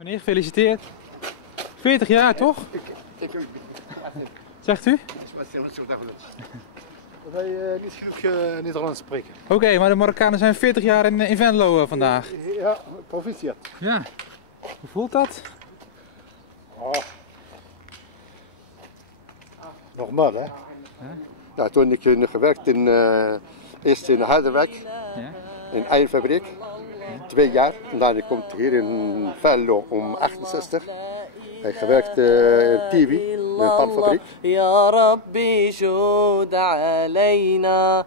Meneer, gefeliciteerd. 40 jaar toch? Zegt u? Dat wij niet genoeg Nederlands spreken. Oké, maar de Marokkanen zijn 40 jaar in Venlo vandaag. Ja, proficiat. Ja. Hoe voelt dat? Oh. Normaal, hè? Ja, toen ik gewerkt eerst in Harderwijk, Ja. in eindfabriek, 2 jaar. En daarna komt hier in Venlo om 68. Hij gewerkt in TV, in een panfabriek. Ya Rabbi shud alayna.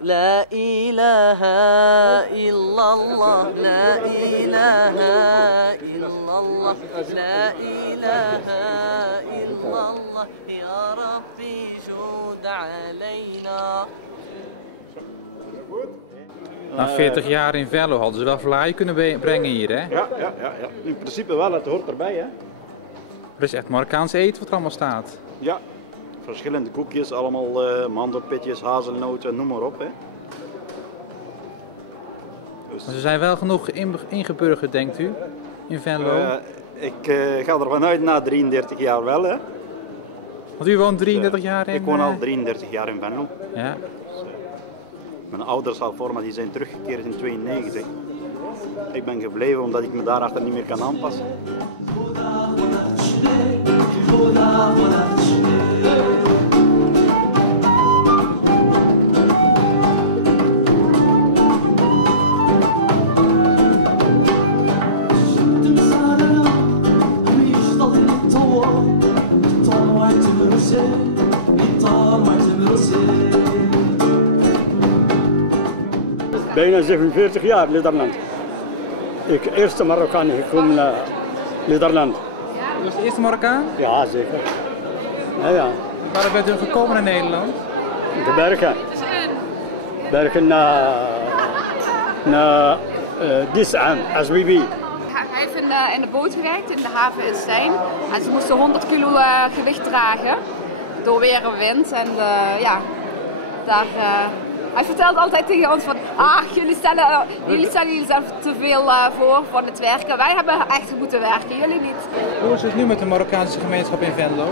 La ilaha illallah, la ilaha illallah, la ilaha illallah. Ya Rabbi shud alayna. Na 40 jaar in Venlo hadden ze wel vlaai kunnen brengen hier, hè? Ja. In principe wel, het hoort erbij, hè? Er is echt Marokkaans eten wat er allemaal staat. Ja, verschillende koekjes, allemaal mandelpitjes, hazelnoten, noem maar op, hè? Dus, Maar ze zijn wel genoeg ingeburgerd, denkt u, in Venlo? ik ga ervan uit na 33 jaar wel, hè? Want u woont 33 jaar in... Ik woon al 33 jaar in Venlo. Ja. Mijn ouders al voor, maar die zijn teruggekeerd in 92. Ik ben gebleven omdat ik me daarachter niet meer kan aanpassen. Bijna 47 jaar Nederland. Ik eerste Marokkaan gekomen naar Nederland. U was de eerste Marokkaan? Ja, zeker. Ja. Waarom bent u gekomen naar Nederland? Te werken. Werken na dit aan, als SWB. Hij heeft in de boot gewerkt in de haven in Stijn. En ze moesten 100 kilo gewicht dragen. Door weer en wind. En ja, daar... Hij vertelt altijd tegen ons van, jullie stellen jezelf te veel voor van het werken. Wij hebben echt moeten werken, jullie niet. Hoe is het nu met de Marokkaanse gemeenschap in Venlo?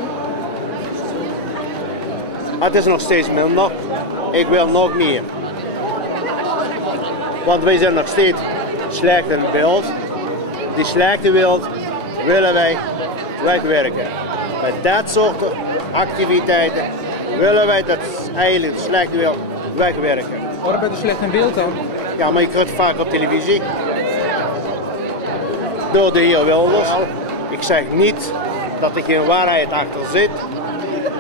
Het is nog steeds minder. Ik wil nog meer. Want wij zijn nog steeds slecht in het beeld. Die slechte beeld willen wij wegwerken. Met dat soort activiteiten willen wij dat eigenlijk slechte beeld wegwerken. Waarom bent u slecht in beeld dan? Ja, maar je krijgt het vaak op televisie. Door de heer Wilders. Ik zeg niet dat er geen waarheid achter zit.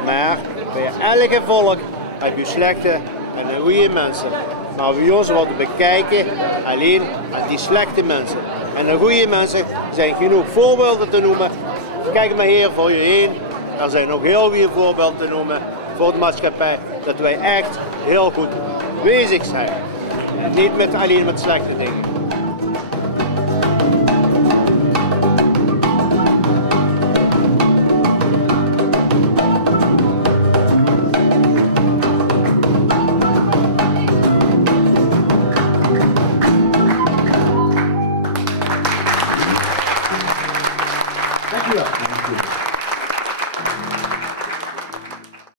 Maar bij elke volk heb je slechte en goede mensen. Maar bij ons worden bekijken alleen die slechte mensen. En de goede mensen zijn genoeg voorbeelden te noemen. Kijk maar hier voor je heen. Er zijn nog heel goede voorbeelden te noemen voor de maatschappij. Dat wij echt heel goed bezig zijn. Niet alleen met slechte dingen.